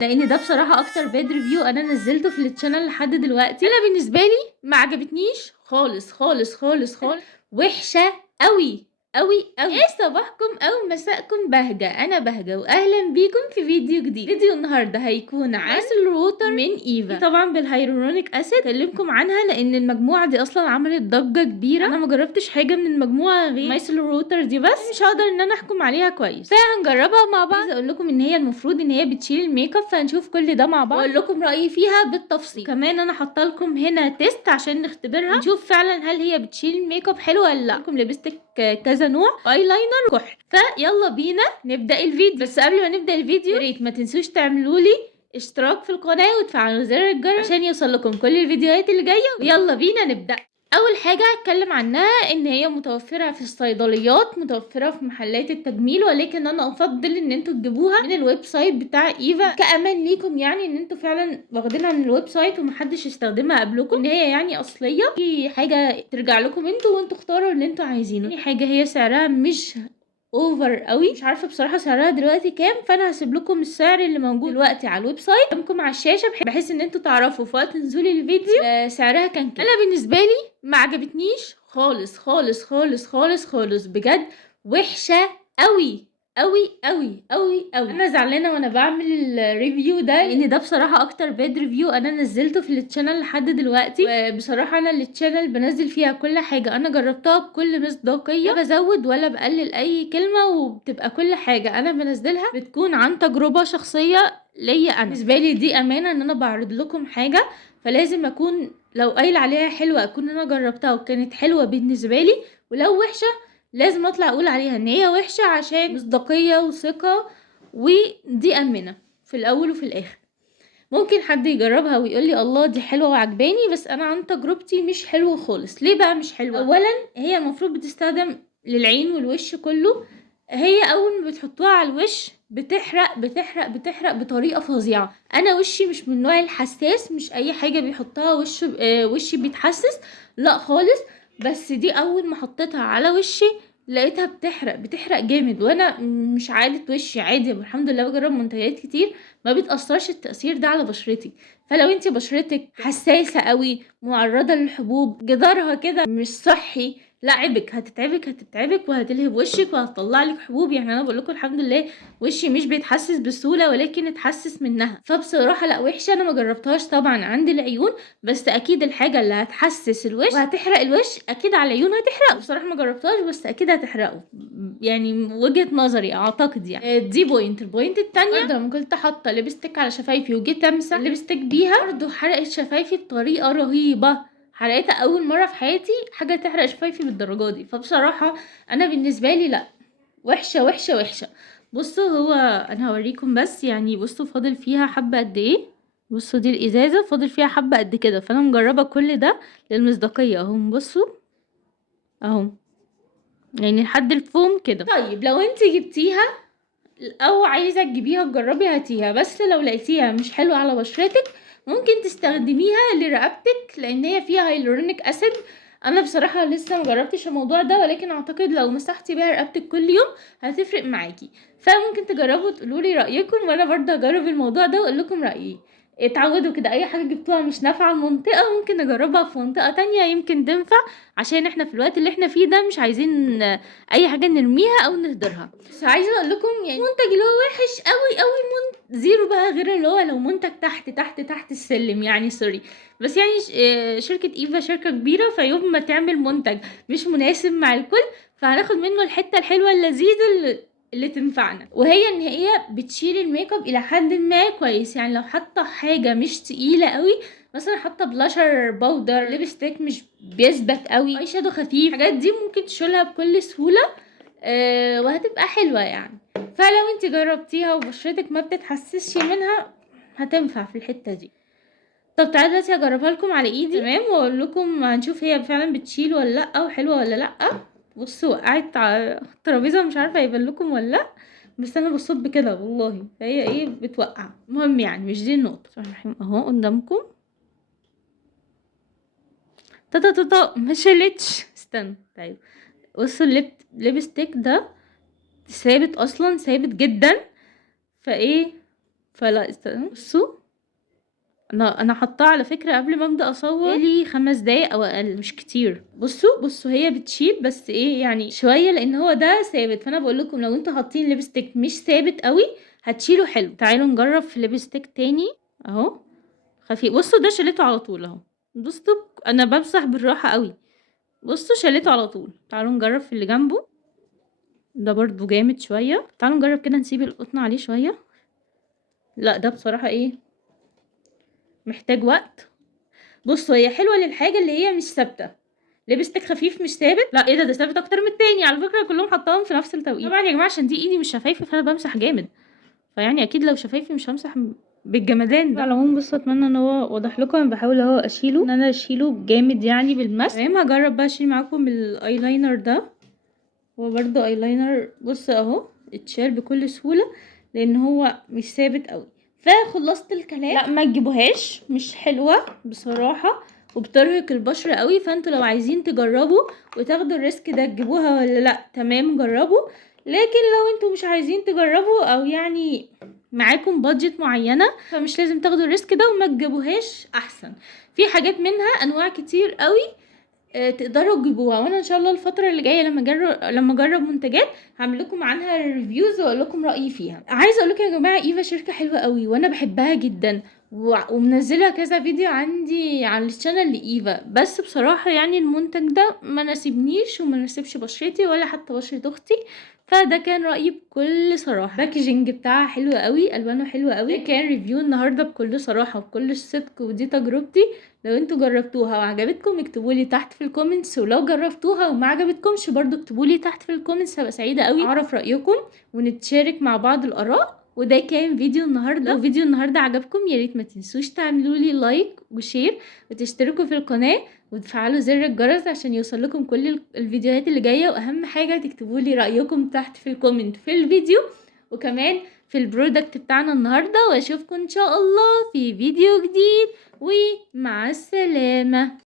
لان ده بصراحه اكتر باد ريفيو انا نزلته في التشانل لحد دلوقتي. انا بالنسبه لي ما عجبتنيش خالص خالص خالص خالص، وحشه قوي قوي قوي. ايه صباحكم او مساءكم بهجه، انا بهجه واهلا بيكم في فيديو جديد. فيديو النهارده هيكون عن مايسل ووتر من ايفا، طبعا بالهيرونيك اسيد. اكلمكم عنها لان المجموعه دي اصلا عملت ضجه كبيره. انا ما جربتش حاجه من المجموعه غير مايسل ووتر دي، بس مش هقدر ان انا احكم عليها كويس، فهنجربها مع بعض. عايزه اقول لكم ان هي المفروض ان هي بتشيل الميك اب، فهنشوف كل ده مع بعض واقول لكم رايي فيها بالتفصيل. كمان انا حاطه لكم هنا تيست عشان نختبرها نشوف فعلا هل هي بتشيل الميك اب حلو ولا لا. لكم لبستك كذا نوع، ايلاينر وكحل، فيلا بينا نبدا الفيديو. بس قبل ما نبدا الفيديو يا ريت ما تنسوش تعملوا لي اشتراك في القناه وتفعلوا زر الجرس عشان يوصل لكم كل الفيديوهات اللي جايه. ويلا بينا نبدا. اول حاجه هتكلم عنها ان هي متوفره في الصيدليات، متوفره في محلات التجميل، ولكن انا افضل ان انتوا تجيبوها من الويب سايت بتاع ايفا كامان ليكم، يعني ان انتوا فعلا واخدينها من الويب سايت ومحدش يستخدمها قبلكم، ان هي يعني اصليه، في حاجه ترجع لكم انتوا وانتوا اختاروا اللي انتوا عايزينه. يعني حاجه هي سعرها مش اوفر قوي، مش عارفه بصراحه سعرها دلوقتي كام، فانا هسيب لكم السعر اللي موجود دلوقتي على الويب سايت قدامكم على الشاشه، بحيث ان انتوا تعرفوا في وقت نزول الفيديو سعرها كان كام. انا بالنسبه لي ما عجبتنيش خالص خالص خالص خالص خالص، بجد وحشه قوي قوي قوي قوي قوي. انا زعلانه وانا بعمل الريفيو ده لان ده بصراحه اكتر باد ريفيو انا نزلته في التشانل لحد دلوقتي. وبصراحه انا التشانل بنزل فيها كل حاجه انا جربتها بكل مصداقيه، لا بزود ولا بقلل اي كلمه، وبتبقى كل حاجه انا بنزلها بتكون عن تجربه شخصيه ليا انا. بالنسبه لي دي امانه ان انا بعرض لكم حاجه، فلازم اكون لو قايل عليها حلوه اكون انا جربتها وكانت حلوه بالنسبه لي، ولو وحشه لازم اطلع اقول عليها ان هي وحشه عشان مصداقيه وثقه، ودي امنه في الاول وفي الاخر. ممكن حد يجربها ويقول لي الله دي حلوه وعجباني، بس انا عن تجربتي مش حلوه خالص. ليه بقى مش حلوه؟ اولا هي المفروض بتستخدم للعين والوش كله، هي اول ما بتحطوها على الوش بتحرق بتحرق بتحرق بطريقه فظيعه. انا وشي مش من النوع الحساس، مش اي حاجه بيحطها وشي بيتحسس، لا خالص. بس دي اول ما حطيتها على وشي لقيتها بتحرق جامد، وانا مش عادة وشي عادي الحمد لله، بجرب منتجات كتير ما بيتأثرش التأثير ده على بشرتي. فلو انتي بشرتك حساسة قوي، معرضة للحبوب، جدارها كده مش صحي، لا عيبك، هتتعبك وهتلهب وشك وهتطلع لك حبوب. يعني انا بقول لكم الحمد لله وشي مش بيتحسس بسهوله، ولكن اتحسس منها، فبصراحه لا وحشه. انا ما جربتهاش طبعا عند العيون، بس اكيد الحاجه اللي هتحسس الوش وهتحرق الوش اكيد على العيون هتحرقه. بصراحه ما جربتهاش بس اكيد هتحرقه، يعني وجهه نظري اعتقد. يعني دي بوينت. البوينت التانية برضه لما كنت حاطه لبستك على شفايفي وجيت امسح لبستك بيها برضه حرقت شفايفي بطريقه رهيبه، حرقتها اول مره في حياتي حاجه تحرق شفايفي بالدرجه دي. فبصراحه انا بالنسبه لي لا، وحشه وحشه وحشه. بصوا هو انا هوريكم بس، يعني بصوا فاضل فيها حبه قد ايه. بصوا دي الازازه فاضل فيها حبه قد كده، فانا مجربه كل ده للمصداقيه اهو. بصوا اهو، يعني لحد الفوم كده. طيب لو انت جبتيها او عايزه تجيبيها تجربي هاتيها، بس لو لقيتيها مش حلوه على بشرتك ممكن تستخدميها لرقبتك لان هي فيها هيلورونيك اسيد. انا بصراحه لسه مجربتش الموضوع ده، ولكن اعتقد لو مسحتي بيها رقبتك كل يوم هتفرق معاكي، فممكن تجربوا تقولوا لي رايكم، وانا برضه هجرب الموضوع ده واقول لكم رايي. اتعودوا كده، اي حاجه جبتوها مش نافعه المنطقه ممكن نجربها في منطقه تانية يمكن تنفع، عشان احنا في الوقت اللي احنا فيه ده مش عايزين اي حاجه نرميها او نهدرها. بس عايزه اقول لكم يعني منتج اللي هو وحش قوي قوي زيرو بقى، غير اللي هو لو منتج تحت تحت تحت السلم، يعني سوري، بس يعني شركه ايفا شركه كبيره، فيوم ما تعمل منتج مش مناسب مع الكل فهناخد منه الحته الحلوه اللذيذه اللي تنفعنا، وهي ان هي بتشيل الميك اب الى حد ما كويس. يعني لو حاطه حاجه مش تقيله قوي، مثلا حاطه بلاشر باودر ليبستيك مش بيثبت قوي، اي شادو خفيف، الحاجات دي ممكن تشيلها بكل سهوله وهتبقى حلوه يعني. فلو انت جربتيها وبشرتك ما بتتحسسش منها هتنفع في الحته دي. طب تعالوا دلوقتي هجربها لكم على ايدي تمام، واقول لكم هنشوف هي فعلا بتشيل ولا لا وحلوه ولا لا. بصوا وقعت على الترابيزه مش عارفه هيبان لكم ولا لا، بس انا بصب كده والله فهي ايه بتوقع. المهم يعني مش دي النقطه. اهو قدامكم تا ما شلتش. استنى طيب بصوا الليبستيك ده ثابت اصلا، ثابت جدا، فايه فلا بصوا انا حطاه على فكره قبل ما ابدا اصور لي 5 دقايق او اقل، مش كتير. بصوا هي بتشيل بس ايه يعني شويه، لان هو ده ثابت. فانا بقول لكم لو انتوا حاطين ليبستيك مش ثابت قوي هتشيله حلو. تعالوا نجرب في ليبستيك تاني اهو خفيف. بصوا ده شلته على طول اهو. بصوا انا بمسح بالراحه قوي. بصوا شلته على طول. تعالوا نجرب في اللي جنبه، ده برضو جامد شويه. تعالوا نجرب كده نسيب القطن عليه شويه. لا ده بصراحه ايه محتاج وقت. بصوا هي حلوه للحاجه اللي هي مش ثابته. ليبستيك خفيف مش ثابت، لا ايه ده ثابت اكتر من التاني على فكره، كلهم حطاهم في نفس التوقيت. طبعا يا جماعه عشان دي ايدي مش شفايفي فانا بمسح جامد، فيعني اكيد لو شفايفي مش همسح بالجمدان ده. على العموم بصوا اتمنى ان هو واضح لكم. انا بحاول اهو اشيله، ان انا اشيله جامد يعني بالمس. تمام هجرب بقى اشيل معاكم الايلاينر ده. هو برضو ايلاينر بص اهو اتشال بكل سهوله لان هو مش ثابت قوي. فخلصت الكلام. لا ما تجيبوهاش، مش حلوه بصراحه وبترهق البشره قوي. فانتوا لو عايزين تجربوا وتاخدوا الريسك ده تجيبوها ولا لا تمام جربوا. لكن لو انتوا مش عايزين تجربوا او يعني معاكم بادجت معينه فمش لازم تاخدوا الريسك ده وما تجيبوهاش احسن. في حاجات منها انواع كتير قوي تقدروا تجيبوها. وانا ان شاء الله الفتره اللي جايه لما اجرب منتجات هعمل لكم عنها ريفيوز واقول لكم رايي فيها. عايزه اقول لكم يا جماعه ايفا شركه حلوه قوي وانا بحبها جدا ومنزله كذا فيديو عندي على الشانل لايفا. بس بصراحه يعني المنتج ده ما ناسبنيش وما ناسبش بشرتي ولا حتى بشره اختي. فده كان رايي بكل صراحه. الباكجينج بتاعها حلو قوي، الوانه حلوه قوي. كان ريفيو النهارده بكل صراحه وبكل صدق ودي تجربتي. لو انتوا جربتوها وعجبتكم اكتبوا لي تحت في الكومنتس، ولو جربتوها وما عجبتكمش برضو اكتبوا لي تحت في الكومنتس، هبقى سعيده قوي اعرف رايكم ونتشارك مع بعض الاراء. وده كان فيديو النهارده. لو فيديو النهارده عجبكم يا ريت ما تنسوش تعملوا لي لايك وشير وتشتركوا في القناه وتفعلوا زر الجرس عشان يوصل لكم كل الفيديوهات اللي جايه. واهم حاجه تكتبوا لي رايكم تحت في الكومنت في الفيديو وكمان في البرودكت بتاعنا النهارده. واشوفكم ان شاء الله في فيديو جديد ومع السلامه.